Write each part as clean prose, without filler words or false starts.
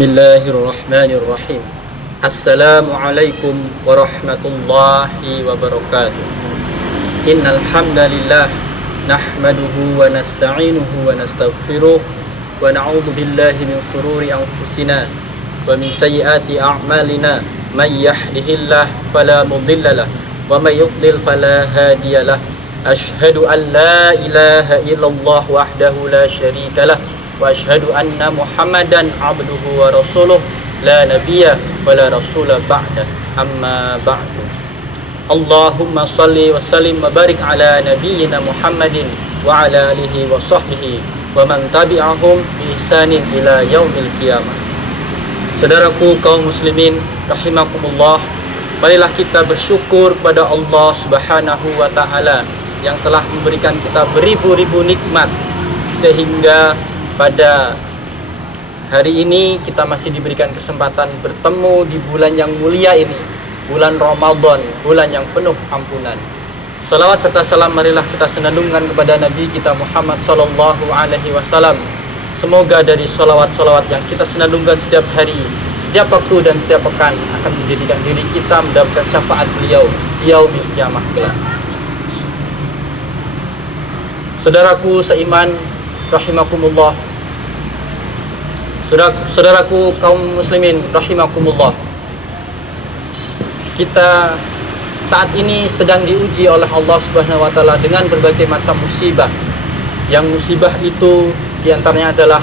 Bismillahirrahmanirrahim. Assalamualaikum warahmatullahi wabarakatuh. Innal hamdalillah nahmaduhu wa nasta'inuhu wa nastaghfiruh wa na'udzu billahi min shururi anfusina wa min sayyiati a'malina. May yahdihillahu fala mudhillalah wa may yudlil fala hadiyalah. Ashhadu an la ilaha illallah wahdahu la syarikalah wa ashhadu anna Muhammadan abduhu wa rasuluh la nabiyya wa la rasula ba'da amma ba'du. Allahumma salli wa sallim wa barik ala nabiyyina Muhammadin wa ala alihi wa sahbihi wa man tabi'ahum bi ihsanin ila yaumil qiyamah. Saudaraku kaum muslimin rahimakumullah, marilah kita bersyukur pada Allah Subhanahu wa taala yang telah memberikan kita beribu-ribu nikmat sehingga pada hari ini kita masih diberikan kesempatan bertemu di bulan yang mulia ini, bulan Ramadan, bulan yang penuh ampunan. Salawat serta salam marilah kita senandungkan kepada Nabi kita Muhammad sallallahu alaihi wasallam. Semoga dari salawat-salawat yang kita senandungkan setiap hari, setiap waktu dan setiap pekan akan menjadikan diri kita mendapatkan syafaat beliau di yaumil qiyamah kelak. Saudaraku seiman rahimakumullah, saudaraku kaum muslimin rahimakumullah, kita saat ini sedang diuji oleh Allah Subhanahu wa taala dengan berbagai macam musibah. Yang musibah itu diantaranya adalah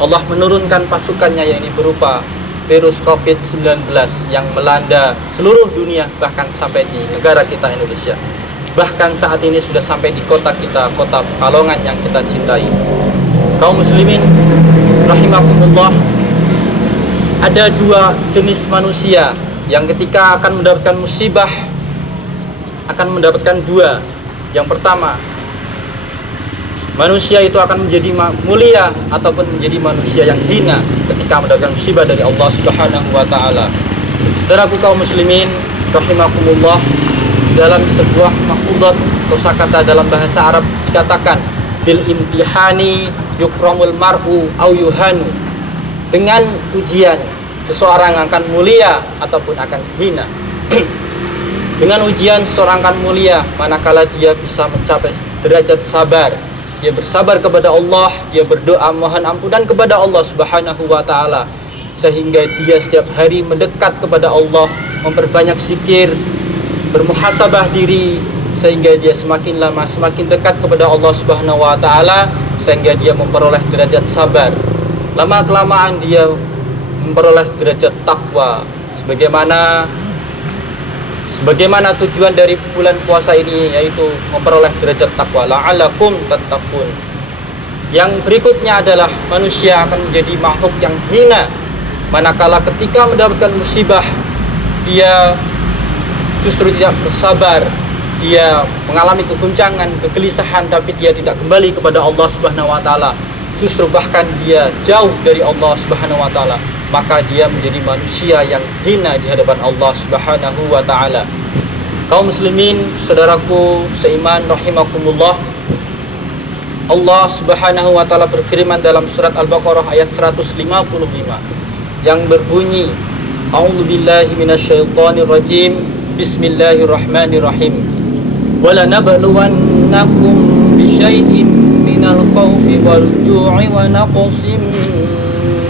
Allah menurunkan pasukannya, yang ini berupa virus COVID-19 yang melanda seluruh dunia, bahkan sampai di negara kita Indonesia. Bahkan saat ini sudah sampai di kota kita, kota Pekalongan yang kita cintai. Kaum muslimin rahimakumullah, ada dua jenis manusia yang ketika akan mendapatkan musibah akan mendapatkan dua. Yang pertama, manusia itu akan menjadi mulia ataupun menjadi manusia yang hina ketika mendapatkan musibah dari Allah Subhanahu wa taala. Saudaraku kaum muslimin rahimakumullah, dalam sebuah mahfudzat kosakata dalam bahasa Arab dikatakan bil imtihani yukramul mar'u au yuhanu. Dengan ujian seseorang akan mulia ataupun akan hina. Dengan ujian seseorang akan mulia manakala dia bisa mencapai derajat sabar. Dia bersabar kepada Allah, dia berdoa mohon ampunan kepada Allah Subhanahu wa taala, sehingga dia setiap hari mendekat kepada Allah, memperbanyak zikir, bermuhasabah diri, sehingga dia semakin lama semakin dekat kepada Allah Subhanahu wa taala, sehingga dia memperoleh derajat sabar. Lama-kelamaan dia memperoleh derajat takwa, sebagaimana tujuan dari bulan puasa ini, yaitu memperoleh derajat takwa, la'alakum tattaqun. Yang berikutnya adalah manusia akan menjadi makhluk yang hina manakala ketika mendapatkan musibah dia justru tidak bersabar, dia mengalami keguncangan, kegelisahan, tapi dia tidak kembali kepada Allah Subhanahu wa taala. Justru bahkan dia jauh dari Allah Subhanahu wa taala, maka dia menjadi manusia yang hina di hadapan Allah Subhanahu wa taala. Kaum muslimin, saudaraku seiman rahimakumullah, Allah Subhanahu wa taala berfirman dalam surat Al-Baqarah ayat 155 yang berbunyi, A'udzubillahi minasyaitonir rajim. Bismillahirrahmanirrahim. Wala nabluwannakum bisyai'in minal khawfi wal ju'i wa naqsim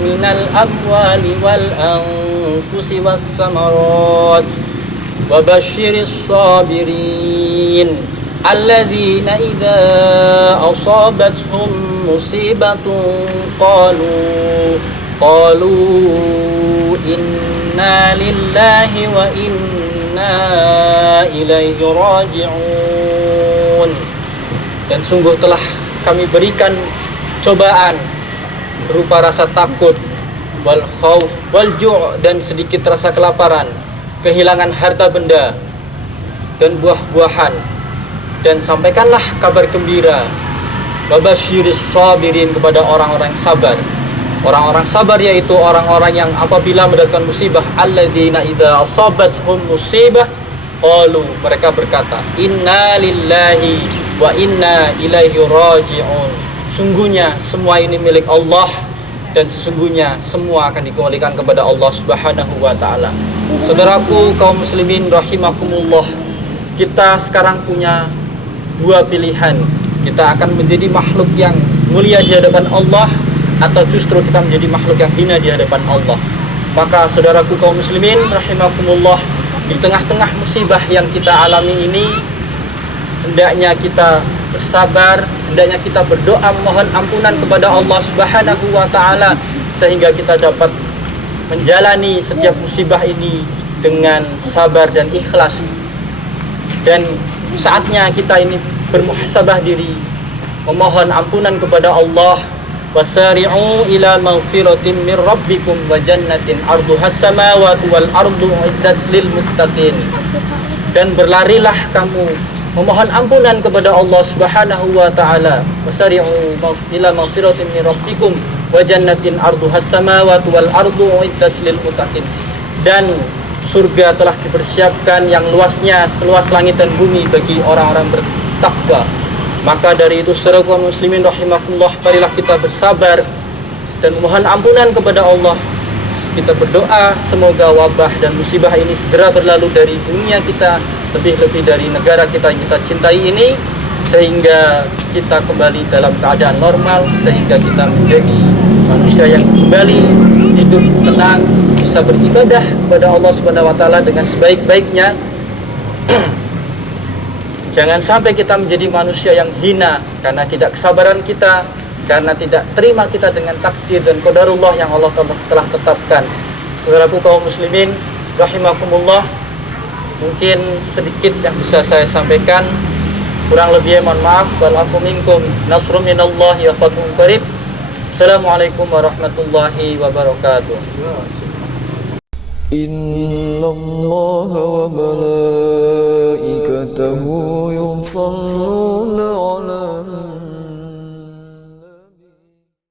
minal amwali wal anfusi wath thamarat wa basyiris sabirin alladzina idza asabathum musibatun qalu inna lillahi wa inna ilaihi raji'un. Dan sungguh telah kami berikan cobaan berupa rasa takut, wal khauf wal ju' dan sedikit rasa kelaparan, kehilangan harta benda dan buah-buahan, dan sampaikanlah kabar gembira, wabasyiris sabirin, kepada orang-orang yang sabar. Orang-orang sabar yaitu orang-orang yang apabila mendapatkan musibah, alladzina idza asabathum musibah qalu, mereka berkata, inna lillahi wa inna ilaihi raji'un. Sungguhnya semua ini milik Allah dan sesungguhnya semua akan dikembalikan kepada Allah Subhanahu wa taala. Saudaraku kaum muslimin rahimakumullah, kita sekarang punya dua pilihan. Kita akan menjadi makhluk yang mulia di hadapan Allah, atau justru kita menjadi makhluk yang hina di hadapan Allah. Maka saudaraku kaum muslimin rahimakumullah, di tengah-tengah musibah yang kita alami ini, hendaknya kita bersabar, hendaknya kita berdoa mohon ampunan kepada Allah Subhanahu wa taala, sehingga kita dapat menjalani setiap musibah ini dengan sabar dan ikhlas. Dan saatnya kita ini bermuhasabah diri, memohon ampunan kepada Allah. Wasari'u ila maghfiratin min rabbikum wa jannatin arduhas samawati wal ardu uiddat lil muttaqin. Dan berlarilah kamu memohon ampunan kepada Allah Subhanahu wa taala. Wasari'u ila maghfiratin min rabbikum wa jannatin arduhas samawati wal ardu uiddat lil muttaqin. Dan surga telah dipersiapkan yang luasnya seluas langit dan bumi bagi orang-orang bertakwa. Maka dari itu saudara kaum muslimin rahimakumullah, marilah kita bersabar dan mohon ampunan kepada Allah. Kita berdoa semoga wabah dan musibah ini segera berlalu dari dunia kita, lebih-lebih dari negara kita yang kita cintai ini, sehingga kita kembali dalam keadaan normal, sehingga kita menjadi manusia yang kembali hidup tenang, bisa beribadah kepada Allah Subhanahu wa taala dengan sebaik-baiknya. Jangan sampai kita menjadi manusia yang hina karena tidak kesabaran kita, karena tidak terima kita dengan takdir dan qadarullah yang Allah telah tetapkan. Saudaraku kaum muslimin rahimakumullah, mungkin sedikit yang bisa saya sampaikan, kurang lebihnya mohon maaf. Wal afu minkum, nasrun minallahi wa fathun qarib. Assalamualaikum warahmatullahi wabarakatuh. Inna Allah wa malaikatahu yusalluna